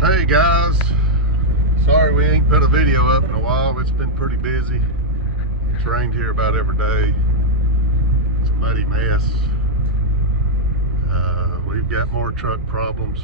Hey guys, sorry we ain't put a video up in a while. It's been pretty busy. It's rained here about every day. It's a muddy mess. We've got more truck problems.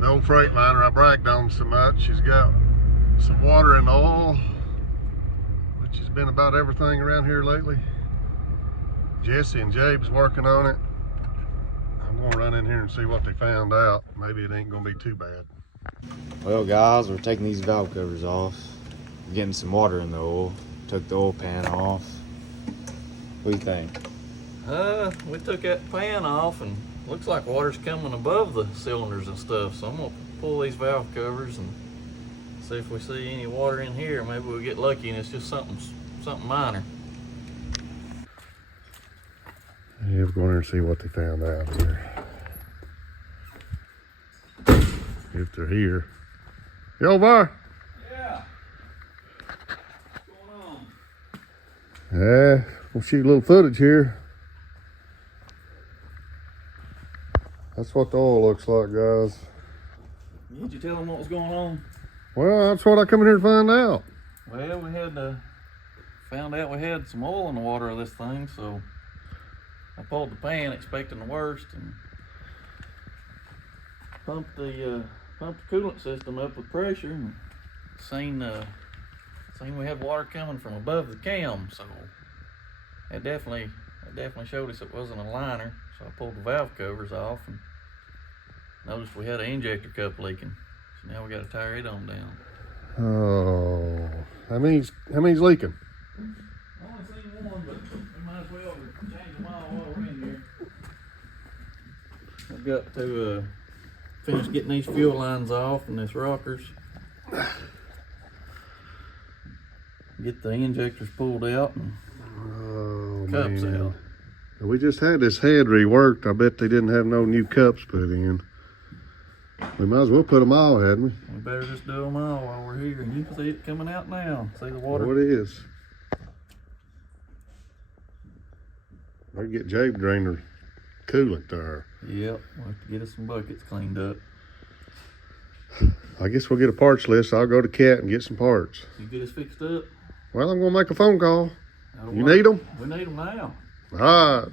The old freightliner I bragged on so much, she's got some water in the oil, which has been about everything around here lately. Jesse and Jabe's working on it. I'm gonna run in here and see what they found out. Maybe it ain't gonna be too bad. Well guys, we're taking these valve covers off, getting some water in the oil. Took the oil pan off. What do you think? We took that pan off and looks like water's coming above the cylinders and stuff. So I'm gonna pull these valve covers and see if we see any water in here. Maybe we'll get lucky and it's just something minor. Yeah, we're going to see what they found out here. If they're here. You over Yeah. What's going on? there? Yeah, we'll shoot a little footage here. That's what the oil looks like, guys. Did you tell them what was going on? Well, that's what I come in here to find out. Well, we had found out we had some oil in the water of this thing, so I pulled the pan expecting the worst and pumped the coolant system up with pressure and seen we had water coming from above the cam, so it definitely showed us it wasn't a liner. So I pulled the valve covers off and noticed we had an injector cup leaking. So now we got to tire it on down. Oh, how many's leaking? I only seen one, but we might as well change them all while we're in here. I've got to finish getting these fuel lines off and this rockers. Get the injectors pulled out and cups out. We just had this head reworked. I bet they didn't have no new cups put in. We might as well put them all, hadn't we? We better just do them all while we're here. And you can see it coming out now. See the water? Oh, it is. Better get Jabe drainer coolant there. Yep, we'll have to get us some buckets cleaned up. I guess we'll get a parts list. I'll go to Cat and get some parts. You get us fixed up? Well, I'm gonna make a phone call. You work. need them? We need them now. All right.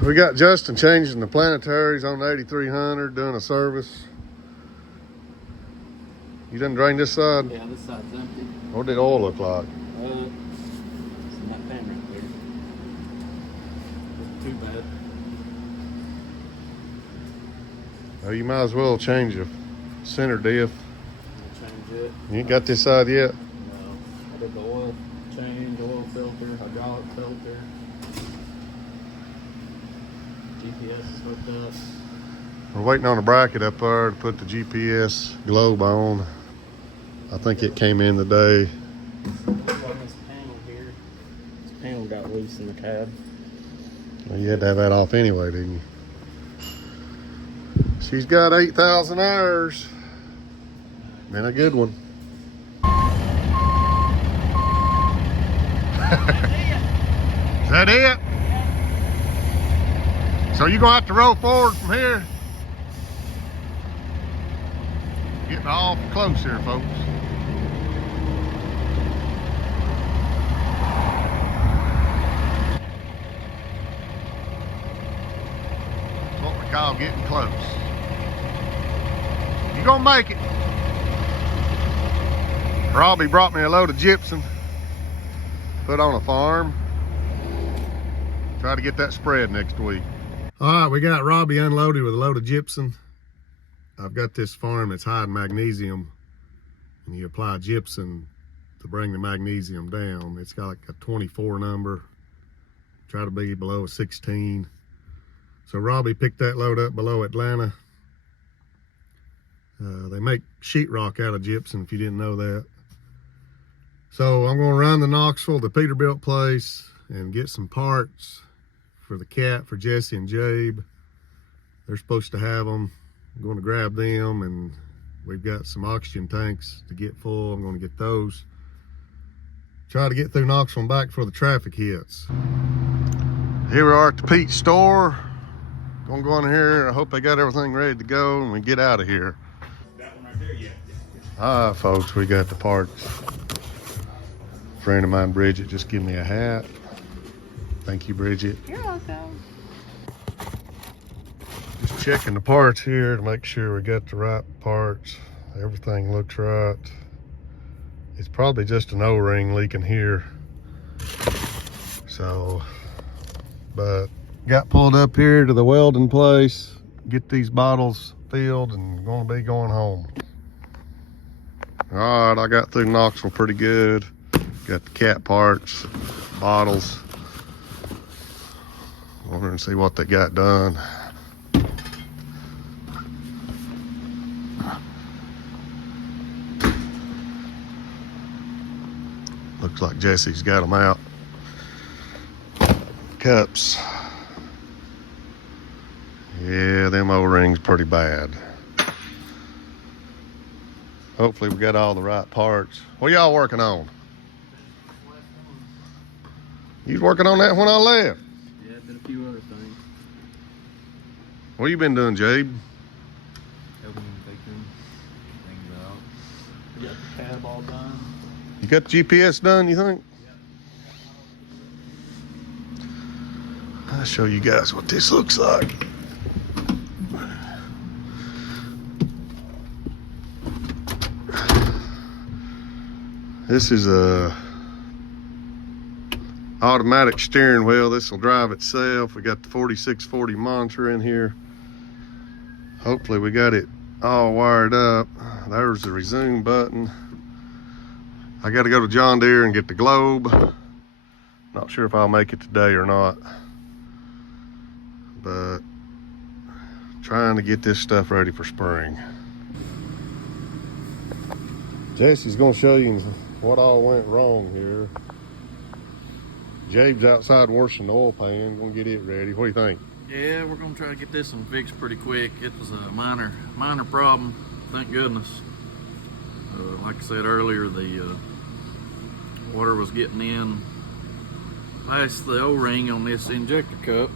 We got Justin changing the planetaries on the 8300, doing a service. You done drained this side? Yeah, this side's empty. What did oil look like? It's in that pan right there. Wasn't too bad. Oh, you might as well change the center diff. I'll change it. You ain't got this side yet? No, I did the oil change, oil filter, hydraulic filter. GPS is hooked up. We're waiting on a bracket up there to put the GPS globe on. I think it came in today. On this panel here, this panel got loose in the cab. Well, you had to have that off anyway, didn't you? She's got 8,000 hours. Been a good one. Is that it? So you're gonna have to roll forward from here. Getting awful close here, folks. That's what we call getting close. You gonna make it. Robbie brought me a load of gypsum. Put on a farm. Try to get that spread next week. All right, we got Robbie unloaded with a load of gypsum. I've got this farm that's high in magnesium, and you apply gypsum to bring the magnesium down. It's got like a 24 number. Try to be below a 16. So Robbie picked that load up below Atlanta. They make sheetrock out of gypsum, if you didn't know that. So I'm gonna run to Knoxville, the Peterbilt place, and get some parts for the Cat, for Jesse and Jabe. They're supposed to have them. I'm going to grab them and We've got some oxygen tanks to get full. I'm gonna get those. Try to get through Knoxville and back before the traffic hits. Here we are at the Pete store. Gonna go in here. I hope they got everything ready to go and we get out of here. That one right there, yeah. All right, folks, we got the parts. A friend of mine, Bridget, just give me a hat. Thank you, Bridget. You're welcome. Just checking the parts here to make sure we got the right parts. Everything looks right. It's probably just an O-ring leaking here. So, but got pulled up here to the welding place, get these bottles filled and gonna be going home. All right, I got through Knoxville pretty good. Got the cat parts, bottles. Over and see what they got done. Looks like Jesse's got them out. Cups. Yeah, them O-rings pretty bad. Hopefully we got all the right parts. What y'all working on? You was working on that when I left. Yeah, did a few other things. What you been doing, Jabe? Helping them take them things out. We got the cab all done. You got the GPS done, you think? I'll show you guys what this looks like. This is a automatic steering wheel. This will drive itself. We got the 4640 monitor in here. Hopefully we got it all wired up. There's the resume button. I got to go to John Deere and get the globe. Not sure if I'll make it today or not, but trying to get this stuff ready for spring. Jesse's gonna show you what all went wrong here. Jabe's outside washing the oil pan, gonna get it ready. What do you think? Yeah, we're gonna try to get this one fixed pretty quick. It was a minor problem, thank goodness. Like I said earlier, the water was getting in past the O-ring on this injector cup,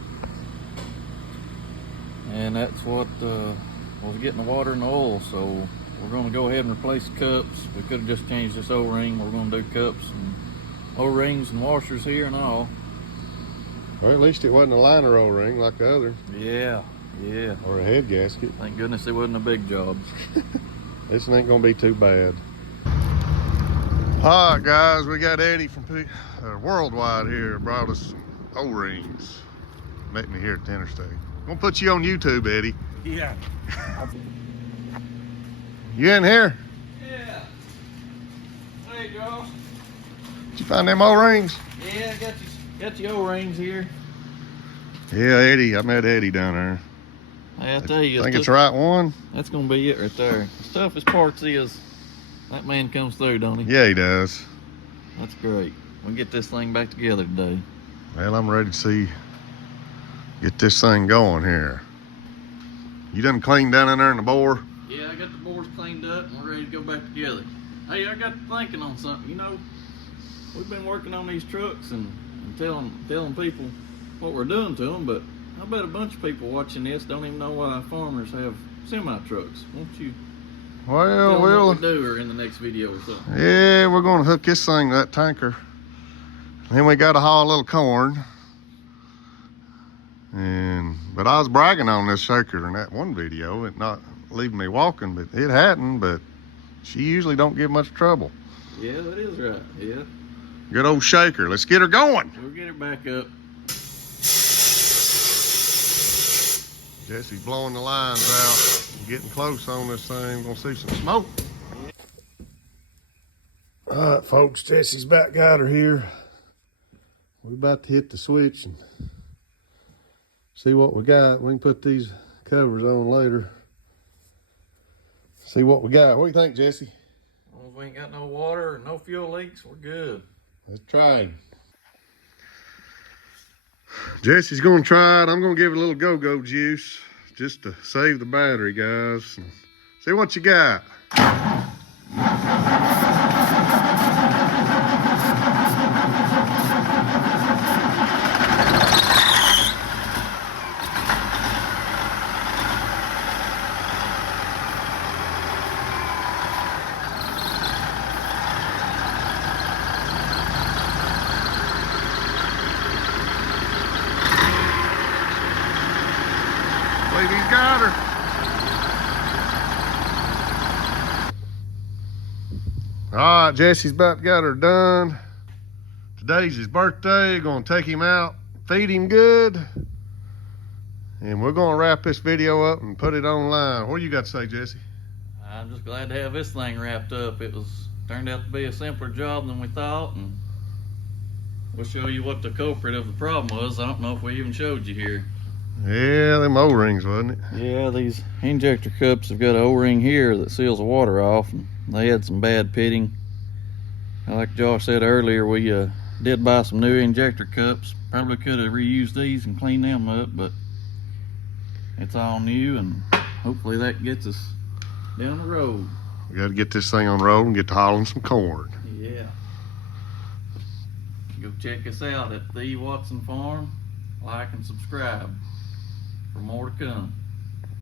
and that's what was getting the water and the oil. So we're going to go ahead and replace the cups. We could have just changed this O-ring. We're going to do cups and O-rings and washers here and all. Well, at least it wasn't a liner O-ring like the other. Yeah. Or a head gasket. Thank goodness it wasn't a big job. This one ain't gonna be too bad. All right, guys, we got Eddie from Worldwide here, brought us some O-rings. Met me here at the interstate. I'm gonna put you on YouTube, Eddie. Yeah. You in here? Yeah. There you go. Did you find them O-rings? Yeah, got your O-rings here. Yeah, Eddie. I met Eddie down there. Hey, I tell you, Think it's the right one? that's gonna be it right there. As tough as parts is, that man comes through, don't he? Yeah, he does. That's great. We'll get this thing back together today. Well, I'm ready to get this thing going here. You done cleaned down in there in the bore? Yeah, I got the boards cleaned up and we're ready to go back together. Hey, I got to thinking on something. You know, we've been working on these trucks and telling people what we're doing to them, but I bet a bunch of people watching this don't even know why farmers have semi-trucks. Won't you Well, tell them we'll... what we do or in the next video or something? Yeah, we're gonna hook this thing to that tanker. Then we gotta haul a little corn. But I was bragging on this shaker in that one video, it not leaving me walking, but it hadn't, but she usually don't give much trouble. Yeah, that is right, yeah. Good old shaker, let's get her going. We'll get her back up. Jesse's blowing the lines out, getting close on this thing. We're gonna see some smoke. All right, folks, Jesse's back got her here. We're about to hit the switch and see what we got. We can put these covers on later. See what we got. What do you think, Jesse? As long as we ain't got no water or no fuel leaks, we're good. Let's try it. Jesse's gonna try it. I'm gonna give it a little go-go juice just to save the battery, guys. And See what you got. Believe he's got her. All right, Jesse's about to got her done. Today's his birthday. Gonna take him out, feed him good, and we're gonna wrap this video up and put it online. What do you got to say, Jesse? I'm just glad to have this thing wrapped up. It turned out to be a simpler job than we thought, and we'll show you what the culprit of the problem was. I don't know if we even showed you here. Yeah, them O-rings, wasn't it? Yeah, these injector cups have got an O-ring here that seals the water off, and they had some bad pitting. Like Josh said earlier, we did buy some new injector cups. Probably could have reused these and cleaned them up, but it's all new, and hopefully that gets us down the road. We got to get this thing on the road and get to hauling some corn. Yeah. Go check us out at the Watson Farm. Like and subscribe for more to come.